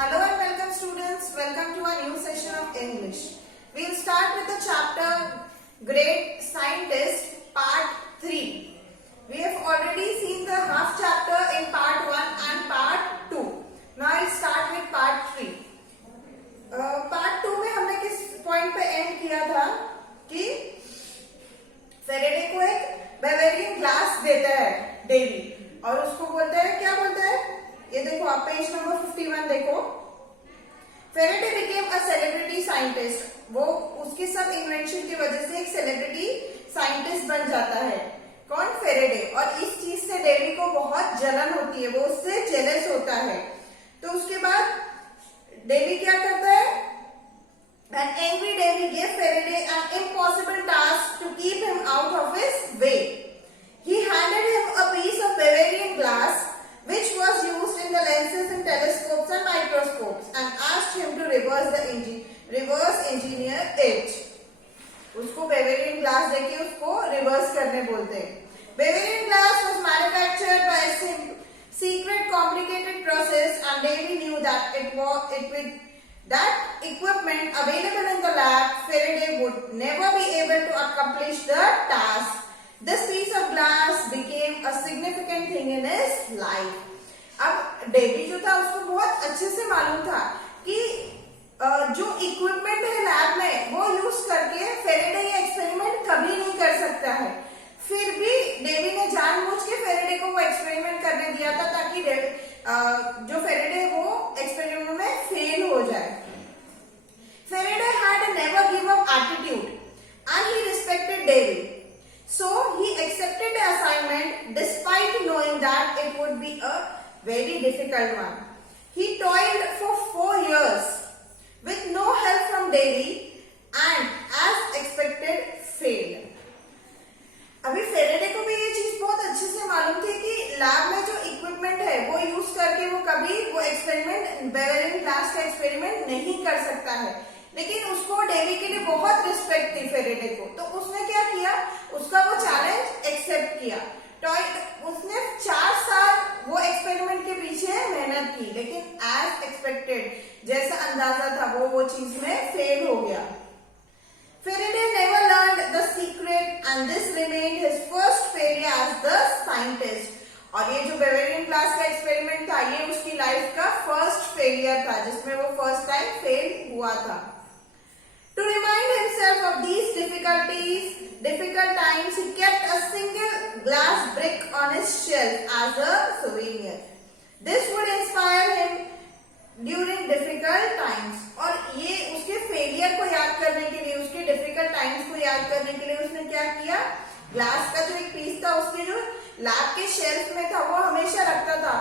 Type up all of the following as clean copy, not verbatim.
Hello and welcome students. Welcome to our new session of English. We will start with the chapter Great Scientist Part 3. We have already seen the half chapter in Part 1 and Part 2. Now I will start with Part 3. Part 2 में हमने किस point पे and किया था कि Faraday को एक बेवेरियन glass देता है डेवी और उसको बोलता है, क्या बोलता है, ये देखो आप पेज नंबर 51 देखो। Faraday became a celebrity scientist, वो उसकी सब इन्वेंशन की वजह से एक सेलिब्रिटी साइंटिस्ट बन जाता है। कौन? फेरेडे। और इस चीज से डेवी को बहुत जलन होती है, वो उससे जेलस होता है। तो उसके बाद डेवी क्या करता है? An angry Davy gave Faraday an impossible task to keep him out of his way. He handed him a piece of Bavarian glass which was used in the lenses in telescopes and microscopes and asked him to reverse engineer it. उसको Bavarian glass देके उसको reverse करने बोलते हैं। Bavarian glass was manufactured by a secret complicated process and Davy knew that with that equipment available in the lab, Faraday would never be able to accomplish the task. This piece of glass became a significant thing in his life. अब Davy जो था उसको बहुत अच्छे से मालूम था कि जो इक्विपमेंट है लैब में वो यूज करके फेरेडे ये एक्सपेरिमेंट कभी नहीं कर सकता है। फिर भी डेवी ने जानबूझ के फेरेडे को वो एक्सपेरिमेंट करने दिया था ताकि जो फेरेडे वो एक्सपेरिमेंट में फेल हो जाए। Faraday had a never give up attitude and he respected Davy. So he accepted the assignment despite knowing that it would be a very difficult one. He toiled for 4 years with no help from Davy and as expected failed. अभी Faraday को भी ये चीज बहुत अच्छे से मालूम थी कि लैब में जो इक्विपमेंट है वो यूज करके वो कभी वो एक्सपेरिमेंट बेवेरियन ग्लास का एक्सपेरिमेंट नहीं कर सकता है, लेकिन उसको डेवी के लिए बहुत रिस्पेक्ट थी फेरेडे को। तो उसने क्या किया, उसका वो चैलेंज एक्सेप्ट किया। उसने 4 साल वो एक्सपेरिमेंट के पीछे मेहनत की, लेकिन एज एक्सपेक्टेड जैसा अंदाजा था वो चीज में फेल हो गया। Faraday never learned the secret and this remained his first failure as the scientist. और ये जो बेवेरियन ग्लास का एक्सपेरिमेंट था ये उसकी लाइफ का फर्स्ट फेलियर था जिसमें वो फर्स्ट टाइम फेल हुआ था। To remind himself of these difficult times, he kept a single glass brick on his shelf as a souvenir. This would inspire him during difficult times. और ये उसके failure को याद करने के लिए, उसके डिफिकल्ट टाइम्स को याद करने के लिए उसने क्या किया, ग्लास का जो एक पीस था उसके जो लैब के शेल्फ में था वो हमेशा रखता था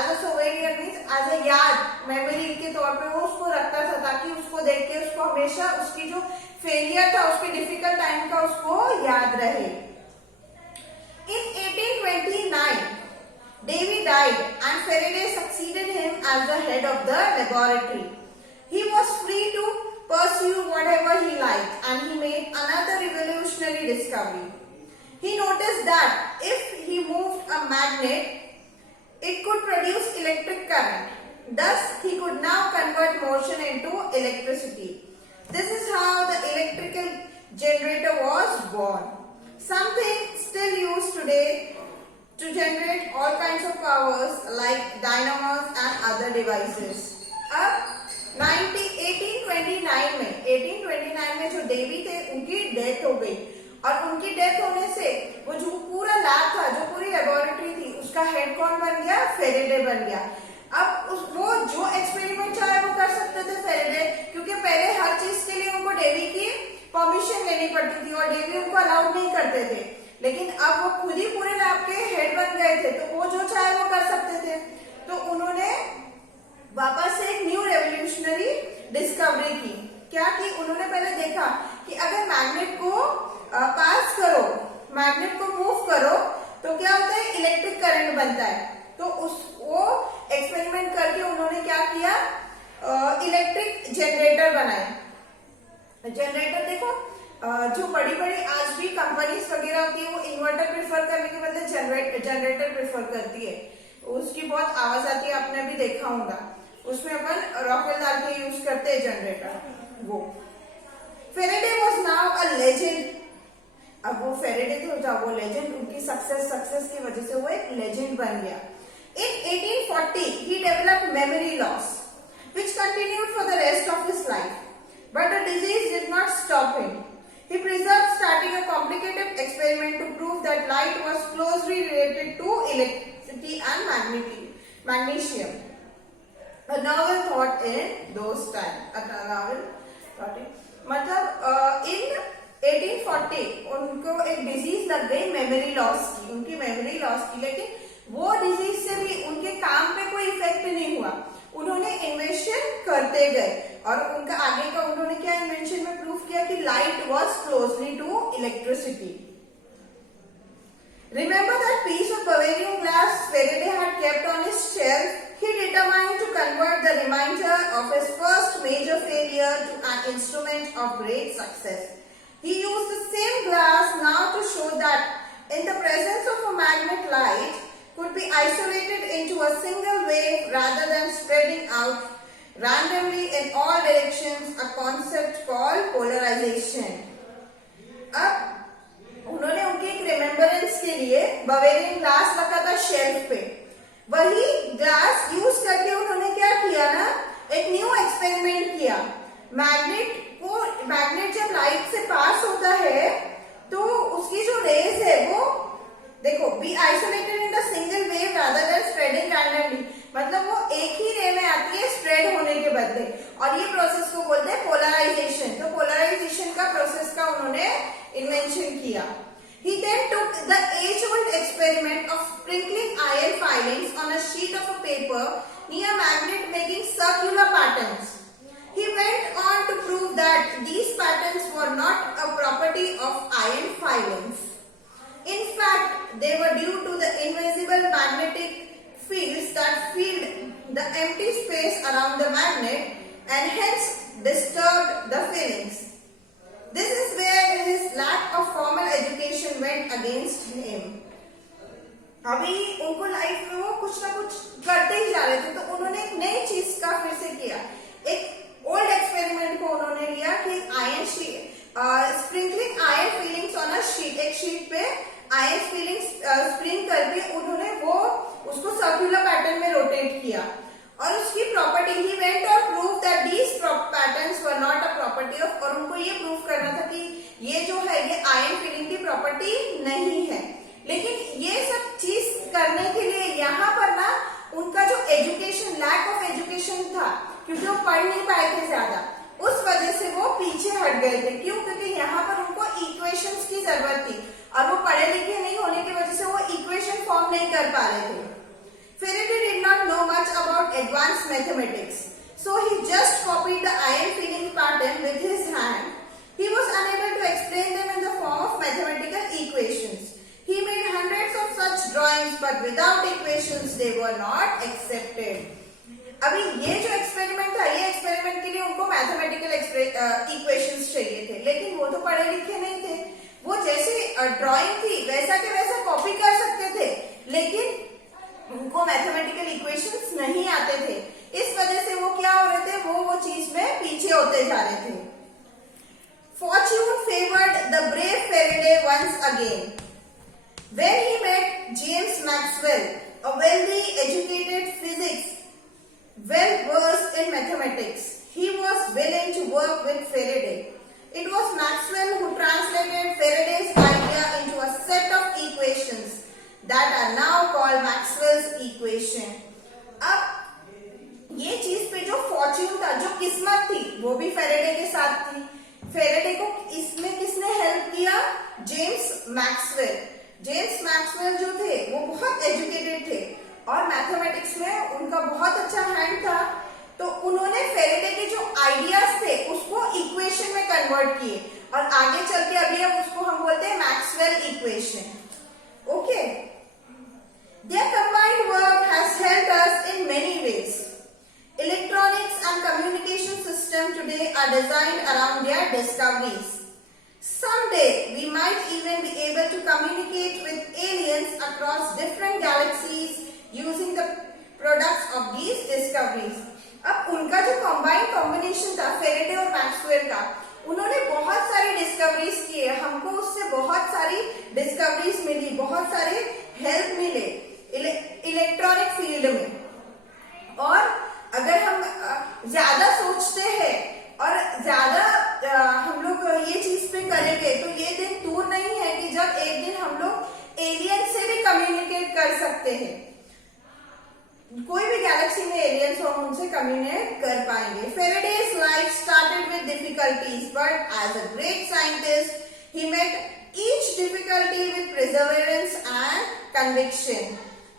as a souvenir, means as a याद मेमोरी के तौर पे वो उसको रखता था ताकि उसको देख के उसको हमेशा उसकी जो फेलियर था उसके डिफिकल्ट टाइम का उसको याद रहे। In 1829 Davy died and Faraday succeeded him as the head of the laboratory. He was free to pursue whatever he liked and he made another revolutionary discovery. He noticed that if he moved a magnet, it could produce electric current. Thus, he could now convert motion into electricity. This is how the electrical generator was born. Something still used today to generate all kinds of powers like dynamos and other devices. अब 1829 में जो Davy थे उनकी death हो गई और उनकी death होने से वो जो पूरा लैब था, जो पूरी लेबोरेटरी थी, उसका हेड कौन बन गया? फेरेडे बन गया। अब वो जो एक्सपेरिमेंट चाहे वो कर सकते थे फेरेडे, क्योंकि पहले हर चीज के लिए उनको डेवी की परमिशन लेनी पड़ती थी और डेवी उनको अलाउड नहीं करते थे, लेकिन अब वो खुद ही पूरे लैब के हेड बन गए थे तो वो जो चाहे वो कर सकते थे। तो उन्होंने वापस से एक न्यू रेवोल्यूशनरी डिस्कवरी की। क्या की? उन्होंने पहले देखा कि अगर मैग्नेट को पास करो, मैग्नेट को मूव करो तो क्या होता है, इलेक्ट्रिक करंट बनता है। तो वो एक्सपेरिमेंट करके उन्होंने क्या किया, इलेक्ट्रिक जनरेटर बनाए। जनरेटर देखो, जो बड़ी बड़ी आज भी कंपनीज वगैरह होती है वो इन्वर्टर प्रेफर करने के बदले जनरेटर प्रेफर करती है, उसकी बहुत आवाज आती है, आपने भी देखा होगा। उसमें अपन रॉकेट डाल के यूज करते हैं जनरेटर, वो Faraday was now a legend. अब वो फेरेडे तो था वो लेजेंड, उनकी सक्सेस की वजह से वो एक लेजेंड बन गया। In 1840, he developed memory loss, which continued for the rest of his life. But the disease did not stop him. He persevered, starting a complicated experiment to prove that light was closely related to electricity and magnesium. A novel thought in those times. A novel thought in मतलब in 1840 उनको एक disease लग गई memory loss की, उनकी memory loss की, लेकिन वो डिजीज से भी उनके काम पे कोई इफेक्ट नहीं हुआ। उन्होंने इन्वेंशन करते गए और उनका आगे का उन्होंने क्या इन्वेंशन में प्रूव किया कि light was closely to electricity. Remember that piece of Bavarian glass Faraday had kept on his shelf? He determined to convert the remainder of his first major failure to an instrument of great success. He used the same glass now to show that in the presence of a magnet, light could be isolated into a single wave rather than spreading out randomly in all directions, a concept called polarization. अब उन्होंने उनके एक remembrance के लिए Bavarian glass रखा था shelf पे, वही ग्लास यूज करके उन्होंने क्या किया ना, एक न्यू एक्सपेरिमेंट किया। मैग्नेट जब लाइट से पास होता है तो उसकी जो रेज है वो देखो be isolated in the single wave rather than spreading randomly, मतलब वो एक ही रे में आती है स्प्रेड होने के बदले, और ये प्रोसेस को बोलते हैं पोलराइजेशन। तो पोलराइजेशन का प्रोसेस का उन्होंने इन्वेंशन किया। He then took the age-old experiment of sprinkling iron filings on a sheet of a paper near a magnet, making circular patterns. He went on to prove that these patterns were not a property of iron filings. In fact, they were due to the invisible magnetic fields that filled the empty space around the magnet and hence disturbed the fillings. This is where his lack of formal education went against him. अभी उनको life में वो कुछ ना कुछ करते ही जा रहे थे, तो उन्होंने एक नई चीज का फिर से किया। एक ओल्ड एक्सपेरिमेंट को उन्होंने लिया कि iron sheet sprinkling iron feelings on a sheet, एक शीट पे आयरन फीलिंग्स स्प्रिंग करके उन्होंने वो उसको सर्कुलर पैटर्न में रोटेट किया और उसकी प्रॉपर्टी ही वेंट और prove that these patterns were not a property of, और उनको ये प्रूव करना था कि ये जो है ये आयरन फीलिंग की प्रॉपर्टी नहीं है। लेकिन ये सब चीज करने के लिए यहाँ पर ना उनका जो एजुकेशन, लैक ऑफ एजुकेशन था, क्योंकि वो पढ़ नहीं पाए थे ज्यादा, उस वजह से वो पीछे हट गए थे। क्यों? क्योंकि यहाँ पर उनको इक्वेशंस की जरूरत थी और वो पढ़े लिखे नहीं होने की वजह से वो इक्वेशन फॉर्म नहीं कर पा रहे थे। Faraday did not know much about advanced mathematics, so he just copied the iron filling pattern with his hand. He was unable to explain them in the form of mathematical equations. He made hundreds of such drawings, but without equations they were not accepted. अभी ये जो experiment था, ये experiment के लिए उनको mathematical equations चाहिए थे, लेकिन वो तो पढ़े लिखे नहीं थे। वो जैसे ड्राइंग थी वैसा के वैसा कॉपी कर सकते थे, लेकिन उनको मैथमेटिकल इक्वेशंस नहीं आते थे। इस वजह से वो क्या हो रहे थे, वो चीज में पीछे होते जा रहे थे। Fortune favored the brave Faraday once again. When he met James Maxwell, a wealthy, educated physicist, well versed in mathematics, he was willing to work with Faraday. It was Maxwell who translated Faraday's idea into a set of equations that are now called Maxwell's equation. अब ये चीज पे जो Fortune था, जो किस्मत थी, वो भी फेरेडे के साथ थी। फेरेडे को इसमें किसने हेल्प किया? James Maxwell. जेम्स मैक्सवेल जो थे वो बहुत एजुकेटेड थे और मैथमेटिक्स में उनका बहुत अच्छा हैंड था, तो उन्होंने फेरेडे के जो आइडियाज थे उसको इक्वेशन में कन्वर्ट किए और आगे चल के अभी अब उसको हम बोलते हैं Maxwell equation. Okay, their combined work has helped us in many ways. Electronics and communication systems today are designed around their discoveries. Someday we might even be able to communicate with aliens across different galaxies using the products of these discoveries. अब उनका जो combined combination था Faraday और Maxwell का, उन्होंने बहुत सारी discoveries किए, हमको उससे बहुत सारी डिस्कवरीज मिली, बहुत सारे हेल्प मिले इलेक्ट्रॉनिक फील्ड में। और अगर हम ज्यादा सोचते हैं और ज्यादा हम लोग ये चीज पे करेंगे तो ये दिन दूर नहीं है कि जब एक दिन हम लोग एलियन से भी कम्युनिकेट कर सकते हैं। कोई भी गैलेक्सी में एलियंस हो, हम उनसे कम्युनिकेट कर पाएंगे। Faraday's life started with difficulties, but as a great scientist, he met each difficulty with perseverance and conviction.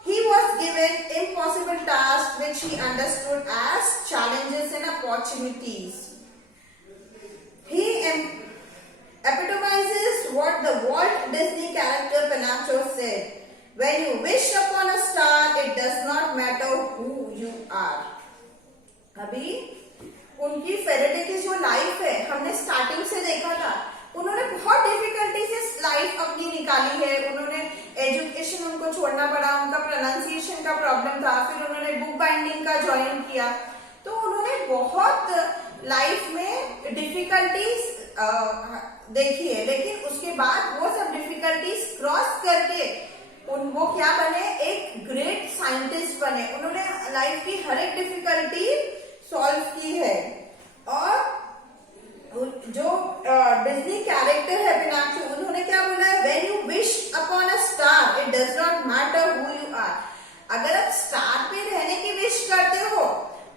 He was given impossible tasks which he understood as challenges and opportunities. He epitomizes what the Walt Disney character Pinocchio said. When you wish upon a star, it does not matter who you are. अभी उनकी Faraday की जो life है, हमने starting से देखा था, उन्होंने बहुत डिफिकल्टी से लाइफ अपनी निकाली है। उन्होंने एजुकेशन उनको छोड़ना पड़ा, उनका प्रोनाउंसिएशन का प्रॉब्लम था, फिर उन्होंने बुक बाइंडिंग का ज्वाइन किया, तो उन्होंने बहुत लाइफ में डिफिकल्टीज देखी है। लेकिन उसके बाद वो सब डिफिकल्टीज क्रॉस करके वो क्या बने, एक ग्रेट साइंटिस्ट बने। उन्होंने लाइफ की हर एक डिफिकल्टी सॉल्व की है। और जो डिज्नी कैरेक्टर है पिनाक्यो, उन्होंने क्या बोला है, when you wish upon a star it does not matter who you are. अगर आप स्टार पे रहने की विश करते हो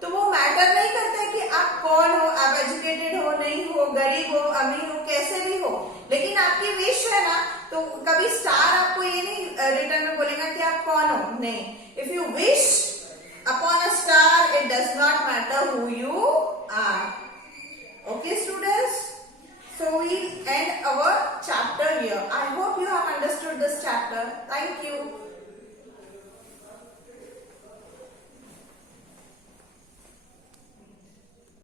तो वो मैटर नहीं करता कि आप कौन हो, आप एजुकेटेड हो नहीं हो, गरीब हो अमीर हो, कैसे भी हो, लेकिन आपकी विश है ना, तो कभी स्टार आपको ये नहीं रिटर्न में बोलेगा कि आप कौन हो, नहीं। If you wish upon a star it does not matter who you are. Okay students, so we end our chapter here. I hope you have understood this chapter. Thank you.